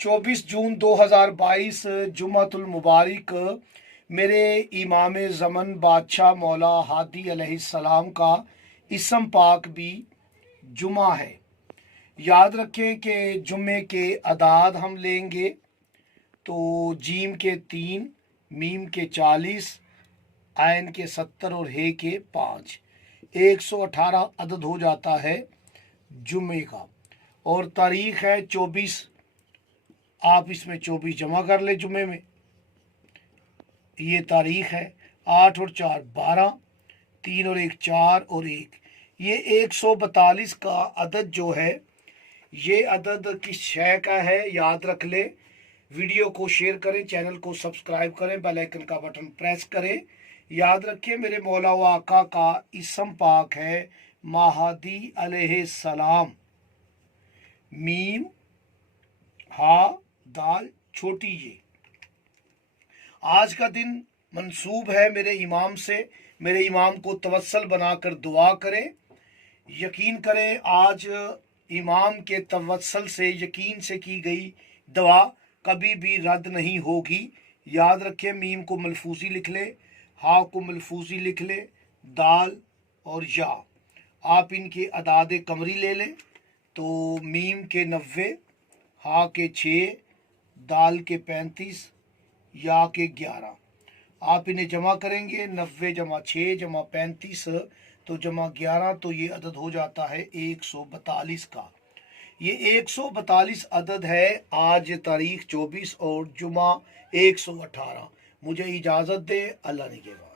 चौबीस जून 2022 जुम्मतुल मुबारक मेरे इमाम ज़मन बादशाह मौला हादी अलैहिस्सलाम का इसम पाक भी जुमा है। याद रखें कि जुम्मे के अदाद हम लेंगे तो जीम के 3, मीम के 40, आयन के 70 और हे के 5, 118 अदद हो जाता है जुम्मे का। और तारीख़ है 24, आप इसमें 24 जमा कर ले जुम्मे में। ये तारीख़ है 8 और 4 12, 3 और 1 4 और 1, ये 142 का अदद जो है ये अदद किस शय का है याद रख ले। वीडियो को शेयर करें, चैनल को सब्सक्राइब करें, बेल आइकन का बटन प्रेस करें। याद रखें मेरे मौला व आका का इसम पाक है महादी अलैहिस्सलाम। मीम हा दाल छोटी ये। आज का दिन मंसूब है मेरे इमाम से। मेरे इमाम को तवस्सल बनाकर दुआ करें। यकीन करें आज इमाम के तवस्सल से, यकीन से की गई दुआ कभी भी रद्द नहीं होगी। याद रखें मीम को मलफूजी लिख ले, हा को मलफूजी लिख ले, दाल और या। आप इनके अदाद कमरी ले लें तो मीम के 90, हा के 6, दाल के 35, या के 11। आप इन्हें जमा करेंगे 90 जमा 6 जमा 35 तो जमा 11, तो ये अदद हो जाता है 142 का। ये 142 अदद है। आज तारीख 24 और जुमा 118। मुझे इजाज़त दे, अल्लाह ने के बाद।